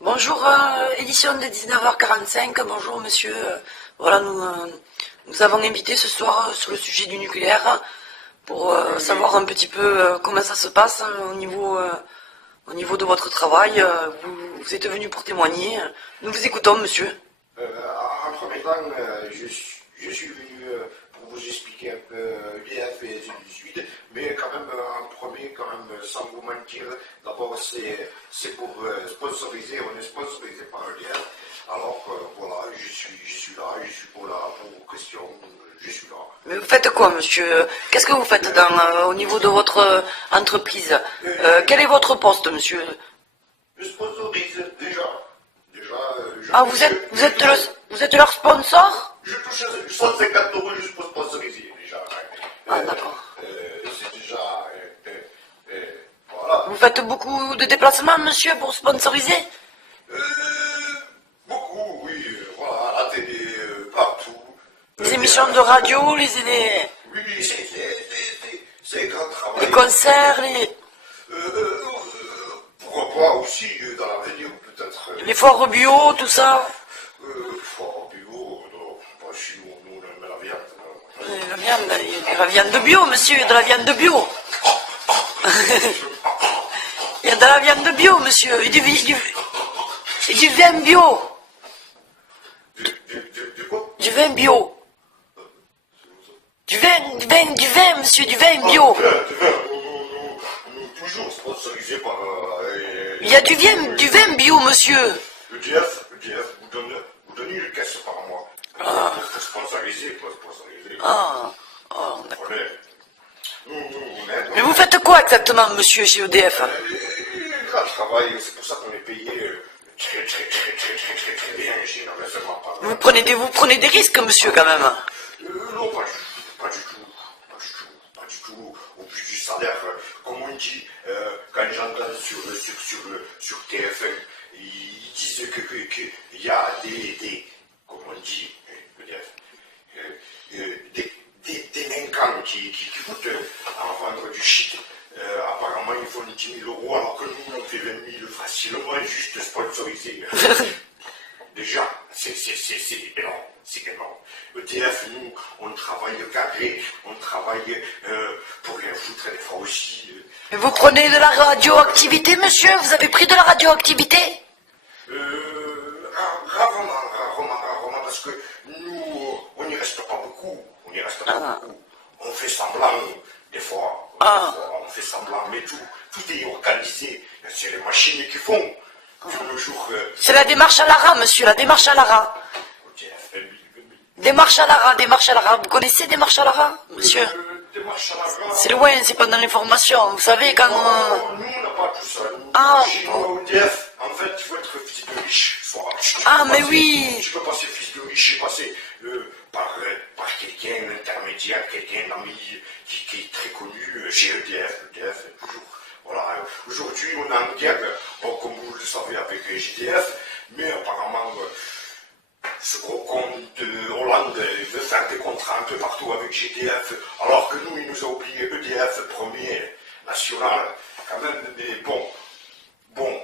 Bonjour, édition de 19h45, bonjour monsieur. Voilà, nous avons invité ce soir sur le sujet du nucléaire pour savoir un petit peu comment ça se passe au niveau de votre travail. Vous êtes venu pour témoigner. Nous vous écoutons, monsieur. En premier temps, je suis venu pour vous expliquer un peu l'EDF et ainsi de suite, mais quand même, en premier, sans vous mentir, d'abord c'est pour sponsoriser, on est sponsorisé par l'EDF. Alors voilà, je suis là, je suis pour vos questions, je suis là. Mais vous faites quoi, monsieur? Qu'est-ce que vous faites au niveau de votre entreprise? Quel est votre poste, monsieur? Je sponsorise déjà. Ah, vous êtes leur sponsor? Je touche 150 € juste pour sponsoriser déjà. Ah, d'accord. C'est déjà... voilà. Vous faites beaucoup de déplacements, monsieur, pour sponsoriser? Beaucoup, oui. Voilà, à la télé, partout. Les émissions de radio, Oui, c'est un grand travail. les concerts, Pourquoi pas aussi, dans l'avenir, peut-être... les foires bio, tout ça. Foire bio, non, pas chez nous, on aime la viande. La viande, il y a de la viande bio, monsieur, il y a de la viande bio. Il y a de la viande bio, monsieur, et du vin bio. Du quoi? Du vin bio. Du vin, monsieur, du vin bio. Nous, toujours sponsorisés par... Il y a du vin bio, monsieur. EDF vous donne une caisse par mois. Pour sponsoriser, Ah, d'accord. Mais Nous, vous faites quoi exactement, monsieur, chez EDF? grand travail, c'est pour ça qu'on est payé très bien chez l'enlèvement. Vous prenez des risques, monsieur, quand même. Non, pas du tout. Au plus du salaire, comme on dit, quand j'entends sur TF1, ils disent qu'il y a comme on dit, des délinquants qui foutent en vendre du shit. Apparemment, ils font 10 000 € alors que nous, on fait 20 000 facilement, juste sponsorisé. Déjà, c'est énorme, c'est énorme. EDF, nous, on travaille carré, on travaille pour rien foutre des fois aussi. Mais vous prenez de la radioactivité, monsieur? Vous avez pris de la radioactivité? Rarement, parce que nous, on n'y reste pas beaucoup. On fait semblant, des fois. On fait semblant, mais tout est organisé. C'est les machines qui font. Le jour, C'est la démarche à Lara, monsieur, la démarche à Lara. Démarche à Lara. Vous connaissez démarche à Lara, monsieur? C'est loin, c'est pas dans l'information. Vous savez, quand... nous, on n'a pas tout ça. Chez nous, EDF, en fait, il faut être fils de riche. Mais oui. Tu peux passer fils de riche et passer par quelqu'un, un intermédiaire, quelqu'un d'ami qui est très connu chez EDF, toujours. Voilà, aujourd'hui, on a une guerre, comme vous le savez, avec GDF, mais apparemment, ce gros con de Hollande veut faire des contrats un peu partout avec GDF, alors que nous, il nous a oublié EDF, premier national, quand même, mais bon,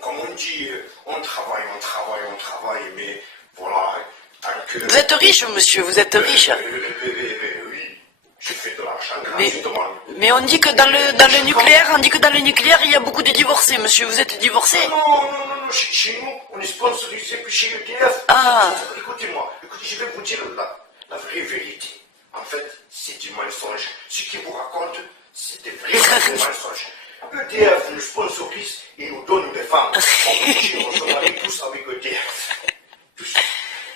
comme on dit, on travaille, mais voilà, tant que... Vous êtes riche, monsieur, vous êtes riche. Oui, j'ai fait de l'argent gratuitement. Mais on dit que dans le nucléaire, il y a beaucoup de divorcés, monsieur. Vous êtes divorcé? Non, chez nous, on est sponsorisé, puis chez EDF. Écoutez-moi, je vais vous dire la vraie vérité. En fait, c'est du mensonge. Ce qu'ils vous racontent, c'est des vrais mensonges. EDF nous sponsorise et nous donne des femmes. On se marie tous avec EDF.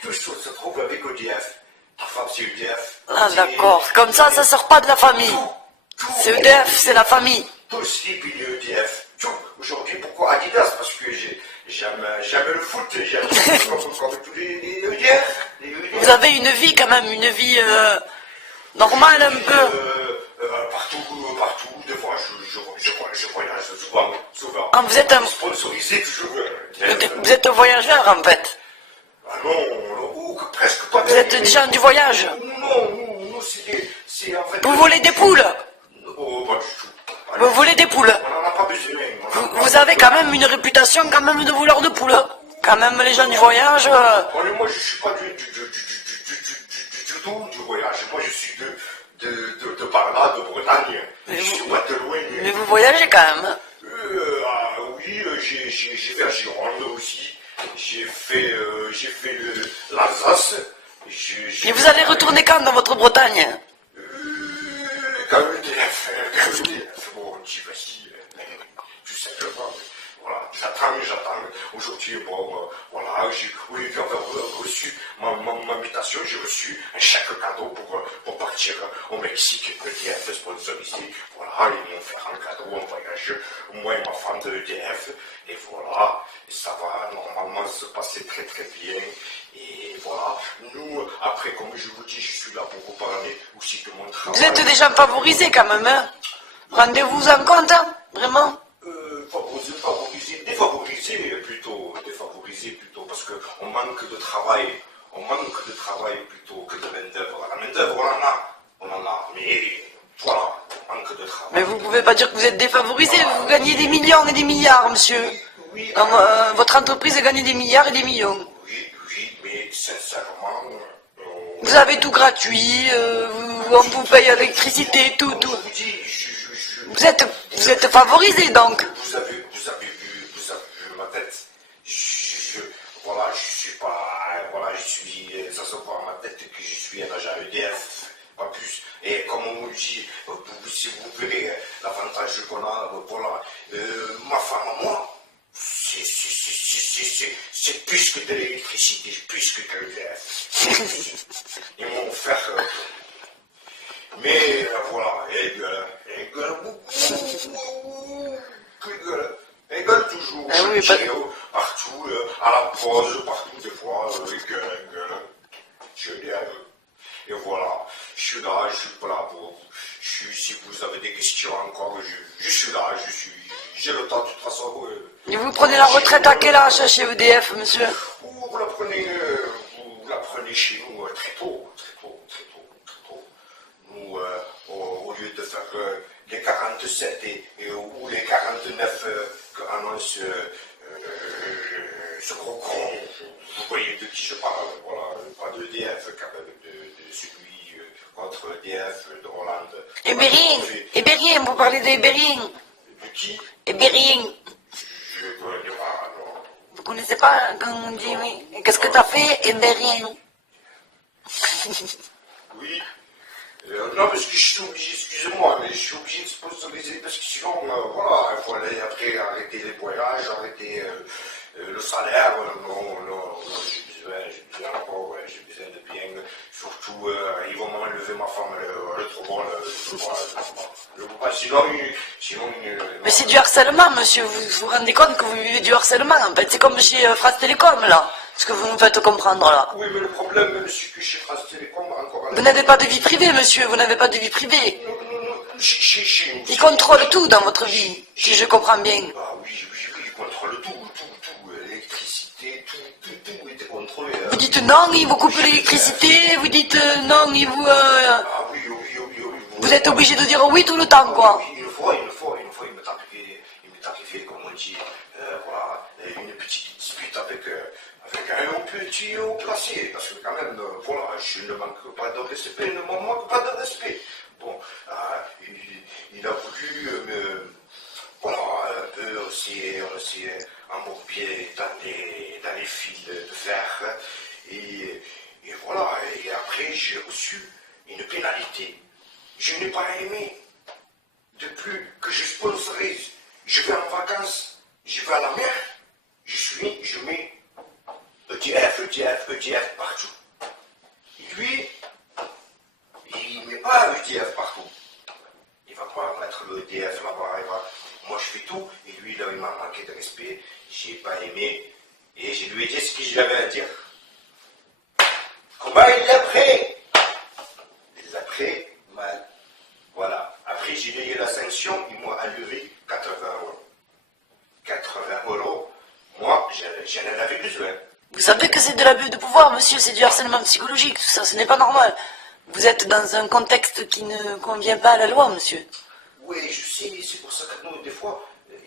Tous se trouvent avec EDF. Ta femme, c'est EDF. Ah, d'accord. Comme ça sort pas de la famille. C'est EDF, c'est la famille. Tous les piliers EDF. Aujourd'hui, pourquoi Adidas? Parce que j'aime le foot, j'aime comme tous les EDF. Vous avez une vie quand même, une vie normale un peu. Partout, des fois je voyage souvent. Ah, vous êtes sponsorisé toujours. Vous êtes voyageur en fait. Ah non, presque pas. Vous êtes des gens du voyage. Non, nous c'est en fait... Vous volez des poules? Oh, pas du tout. Vous volez des poules? On n'en a pas besoin. Vous avez quand même une réputation quand même de voleur de poules. Quand même, les gens du voyage... Oh, mais moi, je suis pas du tout du voyage. Moi, je suis de par là, de Bretagne. Mais Je vous- suis pas de loin. Mais vous voyagez quand même. Oui, j'ai fait la Gironde aussi. J'ai fait l'Alsace. Et vous allez retourner quand dans votre Bretagne? Quand EDF, bon, j'y vas-y, tout simplement. Voilà, j'attends. Aujourd'hui, bon, voilà, au lieu d'avoir reçu ma invitation, j'ai reçu un chèque cadeau pour partir au Mexique, EDF sponsorisé. Voilà, ils m'ont fait un cadeau, un voyage, moi et ma femme de EDF. Et voilà, et ça va normalement se passer très très bien. Et voilà, nous, après, comme je vous dis, je suis là pour vous parler aussi de mon travail. Vous êtes des gens favorisés quand même, hein? Rendez-vous en compte, hein? Vraiment? Défavorisé plutôt, parce qu'on manque de travail. On manque de travail plutôt que de main-d'œuvre. La main-d'œuvre, on en a, mais voilà, on manque de travail. Mais vous pouvez pas dire que vous êtes défavorisé, vous gagnez des millions et des milliards, monsieur. Oui, Votre entreprise a gagné des milliards et des millions. oui, mais sincèrement, Vous avez tout gratuit, on vous paye l'électricité, tout. je vous dis, Vous êtes favorisé donc. vous avez vu ma tête. Voilà, je suis pas, voilà, ça se voit à ma tête que je suis un agent EDF, pas plus. Et comme on vous dit, si vous verrez l'avantage qu'on a, voilà, ma femme et moi, c'est plus que de l'électricité, plus que l'EDF. Ils m'ont offert. Mais voilà, elle gueule toujours, Ah oui, chez eux, partout, à la pause, partout des fois, elle gueule. Je dis à eux. Et voilà, je suis là pour vous. Si vous avez des questions encore, je suis là, j'ai le temps de toute façon. Et vous prenez la retraite à quel âge chez EDF, monsieur? Vous la prenez chez nous très tôt. Nous, au lieu de faire les 47 ou les 49 qu'annonce ce gros con, vous voyez de qui je parle, voilà, pas d'EDF quand même, de celui contre EDF de Hollande. Hébérien, vous parlez de Hébérien. De qui? Hébérien. Je ne connais pas, non. Vous connaissez pas quand on dit oui? Et qu'est-ce que t'as fait, Hébérien? Oui. Non, parce que je suis obligé, excusez-moi, mais je suis obligé de sponsoriser parce que sinon, voilà, il faut aller après arrêter les voyages, arrêter le salaire. Non, j'ai besoin de bien. Surtout, ils vont m'enlever ma femme, le trop bon, je ne peux pas, sinon. Mais c'est du harcèlement, monsieur. Vous vous rendez compte que vous vivez du harcèlement, en fait. C'est comme chez France Télécom, là. Ce que vous me faites comprendre, là. Oui, mais le problème, c'est que chez France Télécom, encore. Vous n'avez pas de vie privée, monsieur. Vous n'avez pas de vie privée. Non, Ils contrôlent tout dans votre vie, si je comprends bien. Ah oui, ils contrôlent tout. L'électricité, tout est contrôlé. Vous dites non, ils vous coupent l'électricité. Vous dites non, ils vous... Ah oui. Vous êtes obligé de dire oui tout le temps, quoi. Oui, une fois, il m'est arrivé, comme on dit, voilà, une petite dispute avec un petit haut placé, parce que quand même, voilà, je ne manque pas de respect, ne m'en manque pas de respect. Bon, il a voulu voilà, un peu aussi embourbé dans les fils de fer, et voilà, et après j'ai reçu une pénalité. Je n'ai pas aimé. De plus que je sponsorise, je vais en vacances, je vais à la mer, je mets EDF partout. Et lui, il ne met pas EDF partout. Il va pas mettre le EDF là-bas, moi je fais tout, et lui là il m'a manqué de respect, j'ai pas aimé, et je lui ai dit ce que j'avais à dire. Comment il l'a pris? Il l'a pris mal. Voilà. Après, j'ai payé la sanction, ils m'ont annulé 80 €. 80 €, moi, j'en avais besoin. Vous savez que c'est de l'abus de pouvoir, monsieur, c'est du harcèlement psychologique, tout ça, ce n'est pas normal. Vous êtes dans un contexte qui ne convient pas à la loi, monsieur. Oui, je sais, c'est pour ça que nous, des fois,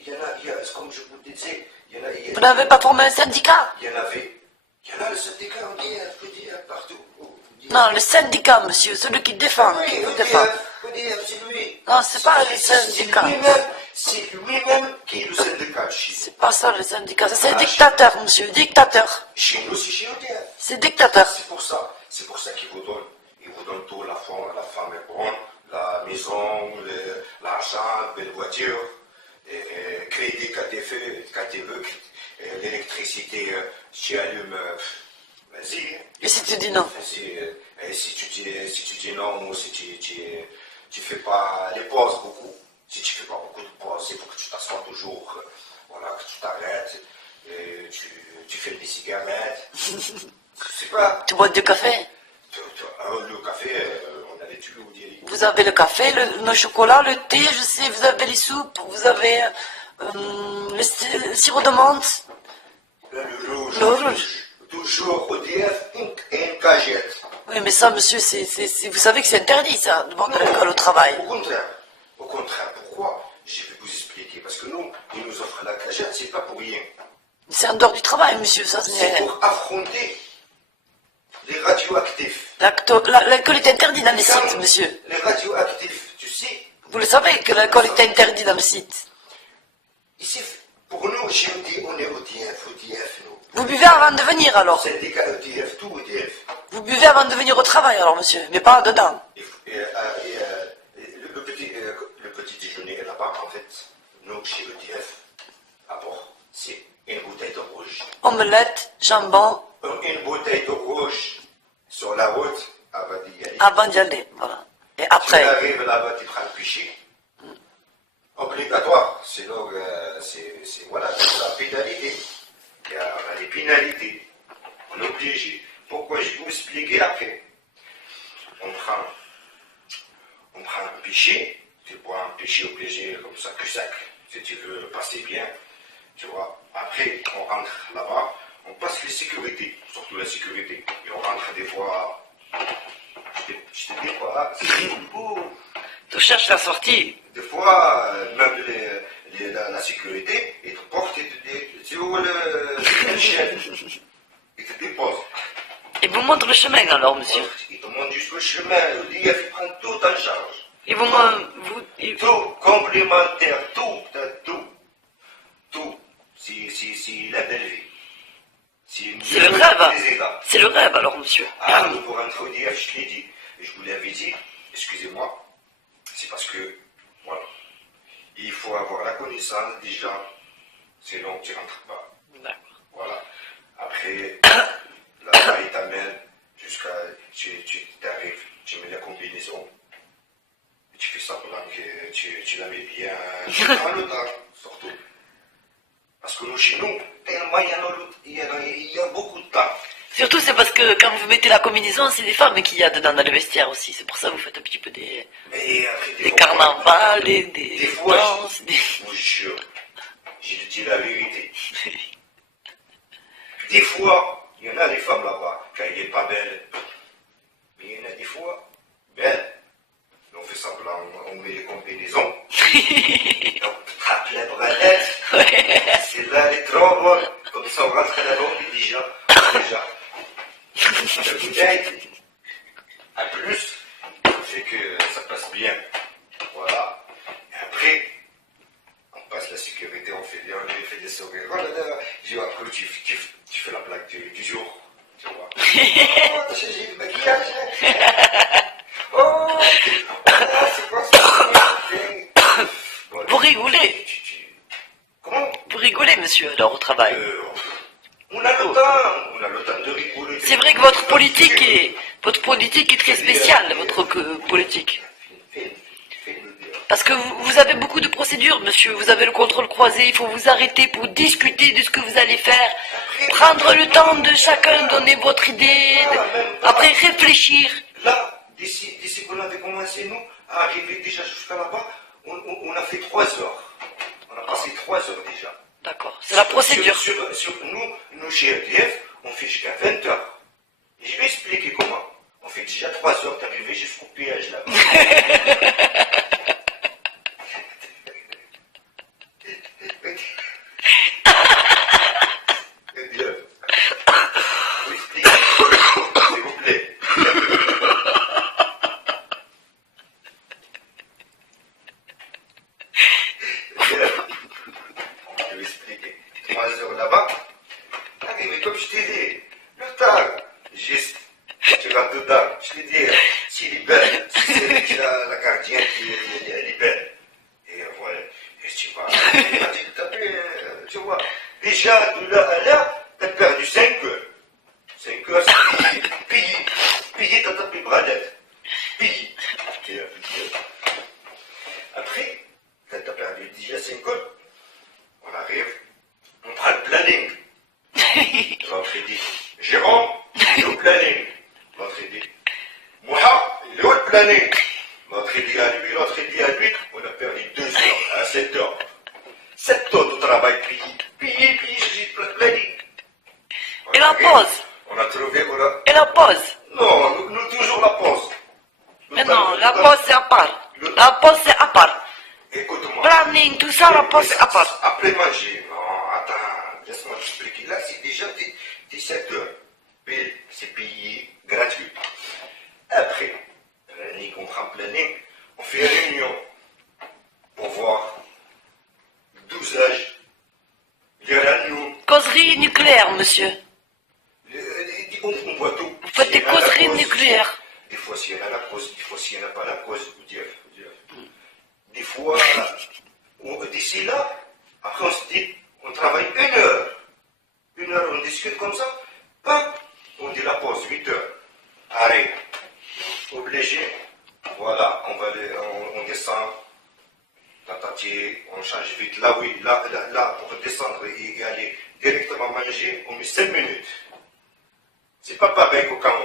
il y a, comme je vous disais, Vous n'avez pas formé un syndicat? Il y en avait. Il y en a le syndicat EDF partout. Non, le syndicat, monsieur, celui qui défend. Oui, Qui vous défend. EDF, c'est lui. Non, c'est pas le syndicat. C'est lui-même qui est le syndicat chez nous. C'est pas ça le syndicat, c'est dictateur, monsieur, dictateur. Chez nous, c'est chez EDF. C'est dictateur. C'est pour ça qu'ils vous donnent. Ils vous donnent tout, la femme est bonne, la maison, l'argent, belle voiture, crédit quand tu veux, l'électricité, tu allumes, vas-y. Et si tu dis non? Vas-y, si tu dis non, ou si tu fais pas les pauses beaucoup, si tu fais pas beaucoup de pauses, il faut que tu t'assoies toujours, voilà, que tu t'arrêtes, tu fais des cigarettes, je sais pas. Tu bois du café? Le café, on avait tué au diary. Vous avez le café, le chocolat, le thé, je sais, vous avez les soupes, vous avez le sirop de menthe. Le rouge. Le rouge. Toujours EDF et une cagette. Oui, mais ça, monsieur, vous savez que c'est interdit, ça, de boire de l'alcool au travail. Au contraire, pourquoi? Je vais vous expliquer. Parce que nous, ils nous offrent la cagette, c'est pas pour rien. C'est en dehors du travail, monsieur, ça, C'est pour affronter les radioactifs. L'alcool est interdit dans les sites, monsieur. Les radioactifs, tu sais. Vous le savez que l'alcool est interdit dans le site. Ici, pour nous, on est EDF, nous. Vous buvez avant de venir, alors? Syndicat EDF, tout EDF. Vous buvez avant de venir au travail, alors, monsieur, mais pas dedans. Le petit déjeuner là-bas, en fait, nous, chez EDF, à bord, c'est une bouteille de rouge. Omelette, jambon, Une bouteille de rouge sur la route avant d'y aller. avant d'y aller, voilà. Et Tu après, arrives là-bas, tu prends le piché. Obligatoire, sinon, voilà, c'est la pénalité. Il y a les pénalités. On est obligé. Pourquoi je vais vous expliquer après. On prend un péché, tu bois un péché obligé comme ça, que sec, si tu veux passer bien, tu vois. Après, on rentre là-bas, on passe les sécurités, surtout la sécurité. Et on rentre des fois, je te dis pas, c'est beau. tu cherches la sortie. Des fois, même la sécurité, ils te portent, ils te disent, tu vois le chef, ils te déposent. Ils vous montrent le chemin, alors, monsieur. Ils te montrent juste le chemin, l'IF, ils prennent tout en charge. Ils vous... Tout complémentaire, tout. C'est la belle vie. C'est le rêve. C'est le rêve, alors, monsieur. Ah, nous, pour rentrer au DF, je te l'ai dit. Et je vous l'avais dit, excusez-moi, c'est parce que, voilà, il faut avoir la connaissance déjà, sinon tu ne rentres pas. D'accord. Voilà. Après, là-bas, il t'amène jusqu'à, tu arrives, tu mets la combinaison, et tu fais semblant que tu la mets bien, tu prends le temps, surtout. Parce que nous, chez nous, tellement il y a beaucoup de temps. Surtout, c'est parce que quand vous mettez la combinaison, c'est des femmes qu'il y a dedans dans le vestiaire aussi. C'est pour ça que vous faites un petit peu des carnavals, des fois, danses. Je vous jure, je te dis la vérité. Des fois, il y en a des femmes là-bas, quand elle n'est pas belle. Mais il y en a des fois, belles. On fait semblant, on met les combinaisons. On trappe la bretelle. Celle-là, elle est trop bonne. Comme ça, on rentre là-bas, on dit déjà. La bouteille, à plus, fait que ça passe bien. Voilà. Et après, on passe la sécurité, on fait des sourires. Voilà, après, tu fais la blague du jour. Tu vois. Oh, t'as changé de maquillage. Oh, c'est quoi ça? Vous rigolez. Comment? Vous rigolez, monsieur, alors, au travail. On a le temps de rigoler. C'est vrai que votre politique est très spéciale, votre politique. Parce que vous avez beaucoup de procédures, monsieur. Vous avez le contrôle croisé, il faut vous arrêter pour discuter de ce que vous allez faire. Prendre le temps de chacun donner votre idée. Après, réfléchir. Là, d'ici qu'on avait commencé, nous, à arriver déjà jusqu'à là-bas, on a fait 3 heures. On a passé 3 heures déjà. D'accord, c'est la procédure. Sur nous, chez EDF, on fait jusqu'à 20 heures. Et je vais expliquer comment. On fait déjà 3 heures d'arriver jusqu'au péage là-bas. c'est comme je t'ai dit, le temps, juste, tu rentres dedans, je t'ai dit, s'il est belle, si c'est déjà la gardienne qui est belle. Et voilà, et tu vas, tu vois, déjà, de là à là, t'as perdu 5 heures. 5 heures, c'est payé dans ta bradette. Payé. Après, quand t'as perdu déjà 5 heures, on arrive, on prend le planning. L'autre dit, Jérôme, il est au planning. L'autre dit, Moha, il est où le planning? L'autre dit à lui, on a perdu 2 heures à 7 heures. 7 heures de travail payé, j'ai le planning. Et la pause? On a trouvé, Et la pause? Non, nous toujours la pause. Mais non, la pause c'est à part. La pause c'est à part. Écoute-moi. Planning, tout ça, la pause c'est à part. Après manger, non, attends, laisse-moi t'expliquer. Là, c'est déjà 17 heures. Pile, c'est payé gratuit. Après, planning, on prend planning, on fait une réunion pour voir 12 âges, les radios. Causerie nucléaire, monsieur. On voit tout. Vous faites des causeries nucléaires. Des fois, s'il y en a la cause, des fois, s'il n'y en a pas la cause, vous dire. Des fois, d'ici là, après on se dit, on travaille 1 heure. 1 heure, on discute comme ça. On dit la pause, 8 heures. Arrête. Obligé. Voilà, on descend. Tatatier, on change vite. Là, oui, là, pour descendre et aller directement manger, on met 5 minutes. C'est pas pareil que quand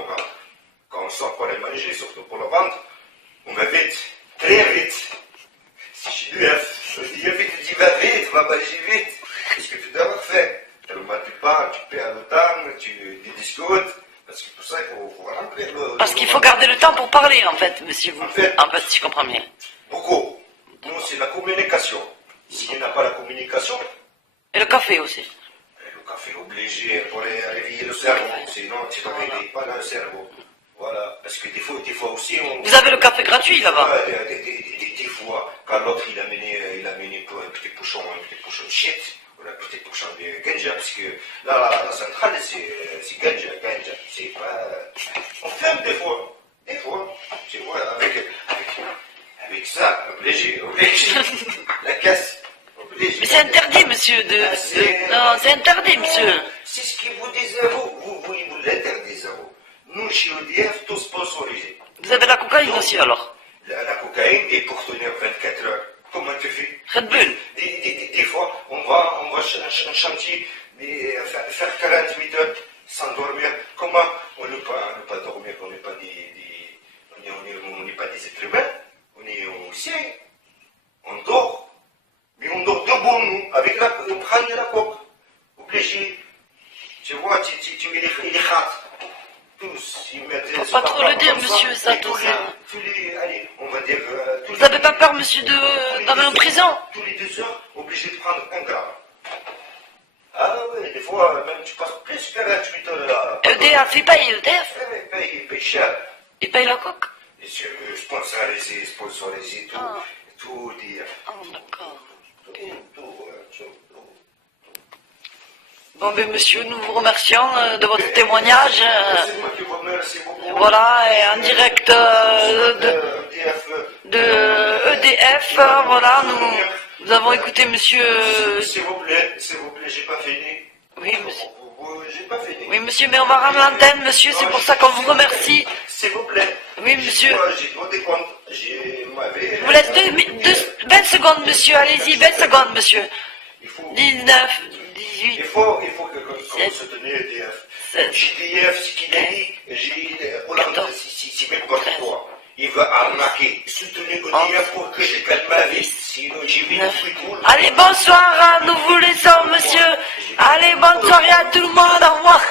on sort pour aller manger, surtout pour le ventre, on va vite, très vite. Si je dis vite, tu dis va vite, va manger vite. Qu'est-ce que tu dois faire? Tellement tu parles, tu perds le temps, tu discutes. Parce que pour ça, il faut remplir le. Parce qu'il faut garder le temps pour parler, en fait, monsieur. En fait, si je comprends bien. Beaucoup. Nous, c'est la communication. S'il n'y a pas la communication. Et le café aussi. Le café obligé pour réveiller le cerveau. Sinon, tu ne réveilles pas le cerveau. Voilà. Parce que des fois aussi, Vous avez le café gratuit là-bas. Des fois, quand l'autre il a mené pour un petit pochon de shit, ou un petit pochon de ganja, parce que là, la centrale, c'est ganja. C'est pas. On ferme des fois. Tu vois, avec ça, obligé. La caisse, obligé. Mais c'est interdit, monsieur, Non, c'est interdit, monsieur. C'est ce qu'ils vous disent à vous. Vous l'interdisez à vous. Nous, chez EDF, tout sponsorisé. Vous avez la cocaïne aussi, alors? La cocaïne, et pour tenir 24 heures, comment tu fais? Red Bull. Des fois, on va en chantier, faire 48 heures sans dormir. Comment? On ne peut pas dormir, on n'est pas des êtres humains. On est aussi, on dort, mais on dort debout, nous, on prend la coque, obligé. Tu vois, tu mets les rats, tous, ils mettent. Faut pas trop le dire, monsieur, ça, tout ça. Allez, on va dire. Vous n'avez pas peur, monsieur, d'aller en prison? Tous les 2 heures, obligé de prendre 1 gramme. Ah oui, des fois, même tu passes plus que 28 heures là. EDF, il paye EDF? Il paye cher. Il paye la coque? Sponsoriser tout dire. Oh, d'accord. Bon, ben monsieur, nous vous remercions de votre témoignage. C'est moi qui vous remercie beaucoup. Voilà, et en direct de EDF, voilà, nous avons écouté monsieur... S'il vous plaît, j'ai pas fini. Oui, monsieur. J'ai pas fini. Oui, monsieur, mais on va rendre l'antenne, monsieur, c'est pour ça qu'on vous remercie. S'il vous plaît. Oui, monsieur. J'ai voté contre. Je vous laisse 20 secondes, monsieur, allez-y, 20 secondes, monsieur. 19, 18. Il faut que comme soutenir EDF. JDF, ce qu'il a dit, Hollande, c'est même pas toi. Il veut arnaquer. Soutenir EDF pour que je perde ma vie. Sinon, j'y vais tout. Allez, bonsoir, nous vous laissons, monsieur. Allez, bonne soirée à tout le monde, au revoir.